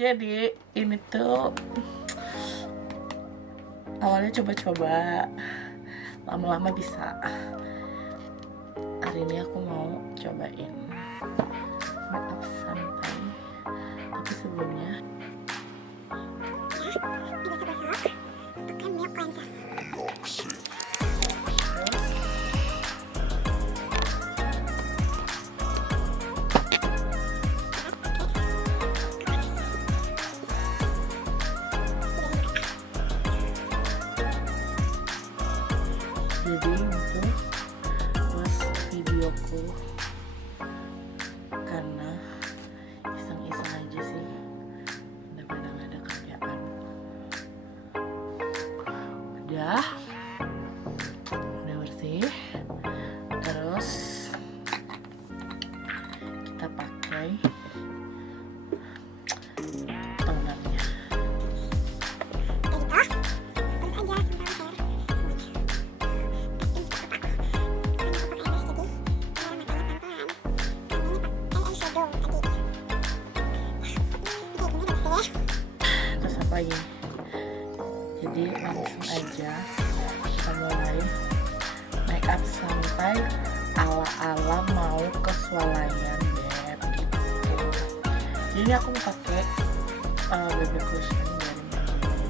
Jadi ini tuh awalnya coba-coba, lama-lama bisa. Hari ini aku mau cobain make up santai, tapi sebelumnya jadi itu pas videoku karena iseng-iseng aja sih daripada nggak ada kerjaan. Udah bersih, terus kita pakai tonernya. Terus apa lagi? Jadi langsung aja kita mulai make up santai ala-ala mau ke Swalayan deh gitu. Jadi aku mau pakai baby cushion dari Maybelin.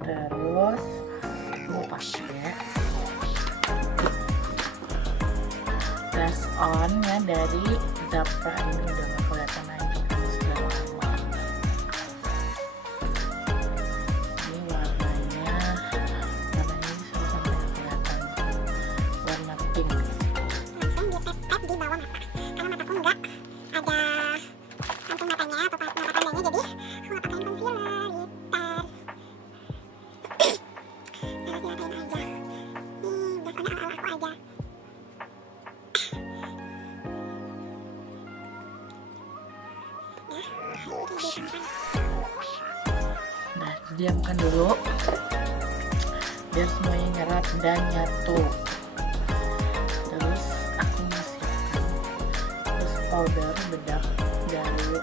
Terus mau pakai blush on nya dari Jafra. Ini udah gak kelihatan lagi kan, sudah lama. Ini warnanya sudah sampai kelihatan, warna pink. Langsung ditap-tap di bawah mata, karena mataku enggak ada kantung matanya atau mata pandanya, jadi aku nggak pakai concealer gitar. Nah, diamkan dulu biar semuanya nyerap dan nyatu. Terus aku masukkan terus powder bedak dari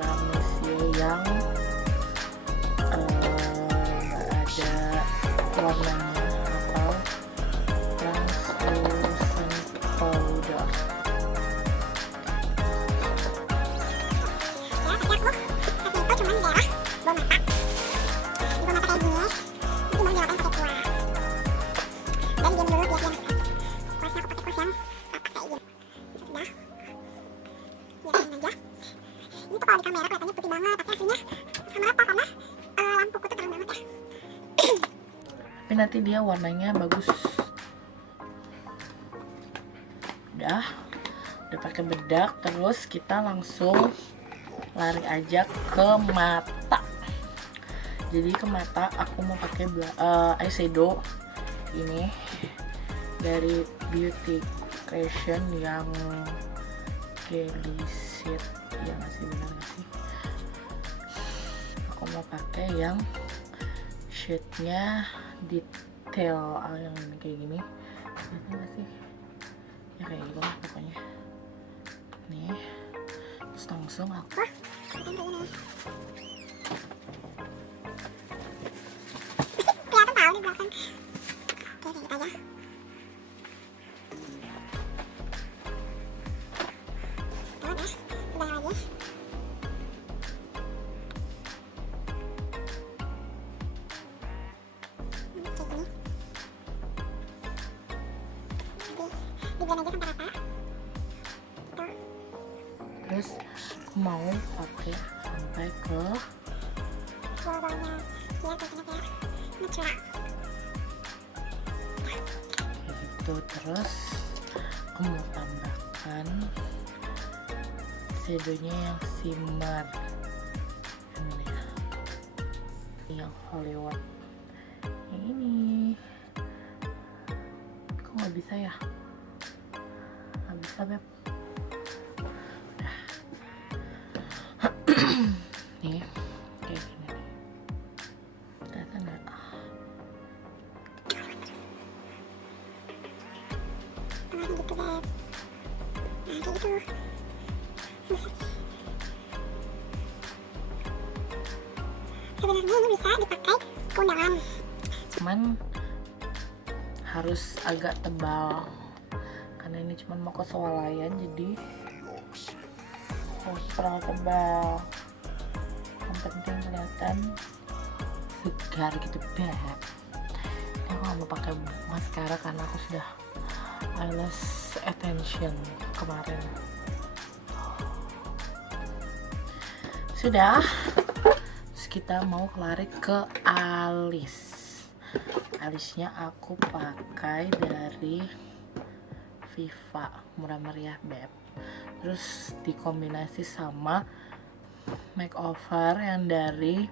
Mercier yang ada warnanya atau translucent powder. Ini tuh kalau di kamera kelihatannya putih banget, tapi aslinya sama rata karena lampuku tuh terang banget ya. Tapi nanti dia warnanya bagus. Udah pakai bedak, terus kita langsung lari aja ke mata. Jadi ke mata aku mau pakai eyeshadow ini dari Beauty Creation yang CALI SET, ya masih benar gak sih? Aku mau pakai yang shade-nya detail yang ini kayak gini, kelihatan gak sih? Ya kayak gitu lah pokoknya. Nih, terus langsung aku kelihatan tahu di belakang. Oke, kayak gitu aja. Udah lagi. Diblend aja sampai rata. Gitu. Terus aku mau pakai sampai ke bawahnya. biar kelihatan kayak natural. Gitu. Terus aku mau tambahkan shadownya yang shimmer ini ya, yang Hollywood yang ini. Kok nggak bisa ya? Nggak bisa, Beb. Nih kayak gini nih, kelihatan nggak? Tengahnya gitu, Beb. Nah, kayak gitu. Sebenarnya ini bisa dipakai ke undangan. Cuman harus agak tebal karena ini cuman mau ke Swalayan, jadi harus terlalu tebal. Yang penting kelihatan segar gitu, Beb. Aku nggak mau pakai maskara karena aku sudah eyelash attention kemarin. Sudah. Terus kita mau lari ke alis. Alisnya aku pakai dari Viva, murah meriah, Beb. Terus dikombinasi sama makeover yang dari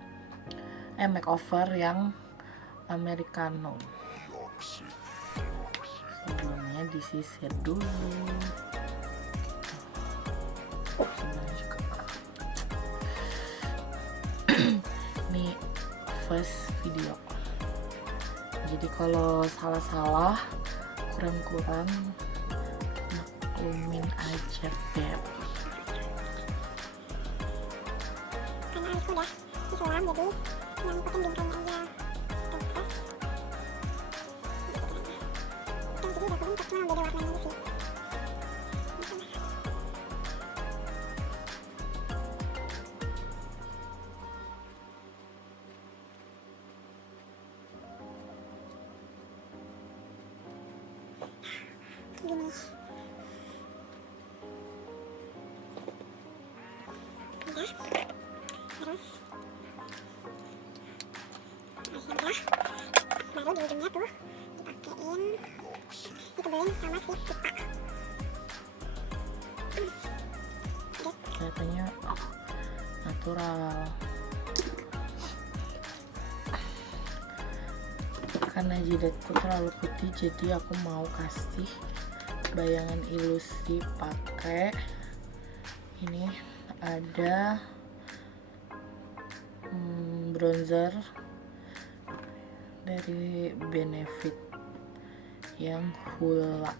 makeover yang americano. Sebelumnya disisir dulu. Sebelumnya juga ini first video, jadi kalau salah-salah kurang-kurang maklumin aja, Beb. Karena alisku udah disulam, jadi yang ikutin bingkainya aja. Terus jadi udah kebentuk, cuma beda warnanya aja sih. Gini. Ya. Terus eyeshadow, baru di ujungnya tuh dipakein, ditebelin sama si pipa. Kelihatannya natural. Karena jidatku terlalu putih, jadi aku mau kasih bayangan ilusi pakai ini. Ada bronzer dari Benefit yang holla.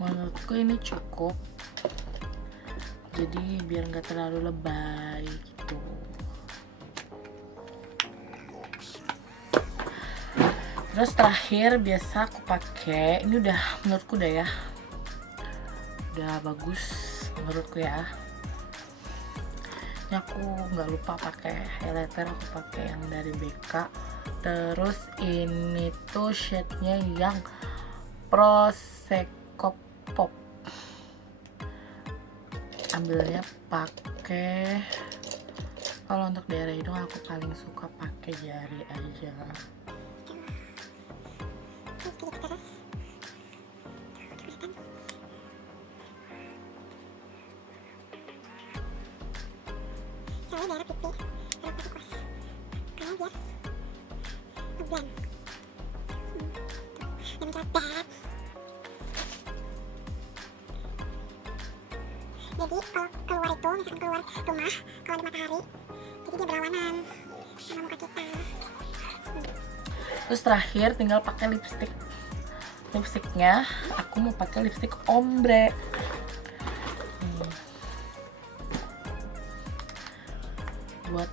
Menurutku ini cukup, jadi biar nggak terlalu lebay gitu. Terus terakhir biasa aku pakai ini, udah menurutku udah bagus menurutku ya. Ini aku nggak lupa pakai highlighter, aku pakai yang dari Becca. Terus ini tuh shade-nya yang prosecco pop. Ambilnya pakai, kalau untuk daerah hidung aku paling suka pakai jari aja. Soalnya daerah pipi harus pakai kuas karena biar ngeblend. Yang mencolok. Jadi kalau keluar itu, misalkan keluar rumah, kalau ada matahari, jadi dia berlawanan sama muka kita. Terus terakhir tinggal pakai lipstik. Lipstiknya aku mau pakai lipstik ombre. Buat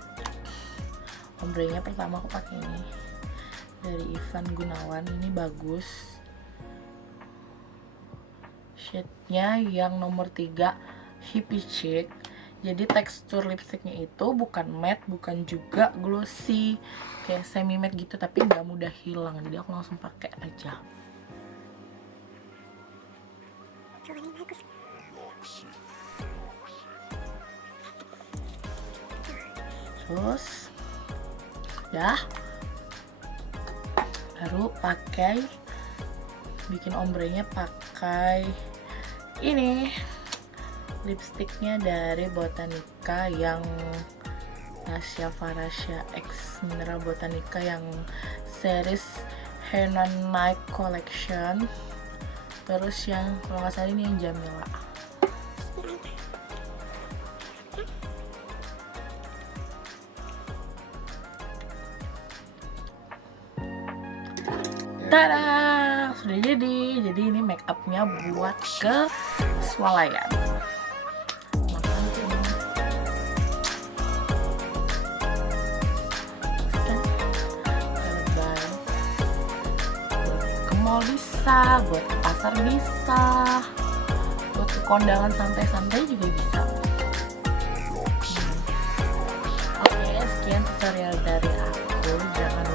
ombrenya pertama aku pakai ini dari gunawan. Ini bagus. Shade-nya yang nomor 3 hippie chic. Jadi tekstur lipstiknya itu bukan matte, bukan juga glossy kayak semi matte gitu, tapi nggak mudah hilang. Jadi aku langsung pakai aja. Warnanya bagus. Terus ya baru pakai, bikin ombrenya pakai ini lipstiknya dari Botanica yang tasya farasya X mineral Botanica yang series Henna Night Collection. Terus yang kalau nggak salah ini yang Djamila. Tada, sudah jadi. Jadi ini make upnya buat ke Swalayan. Ke mall bisa, buat ke pasar bisa, buat ke kondangan santai-santai juga bisa. Oke, sekian tutorial dari aku. Jangan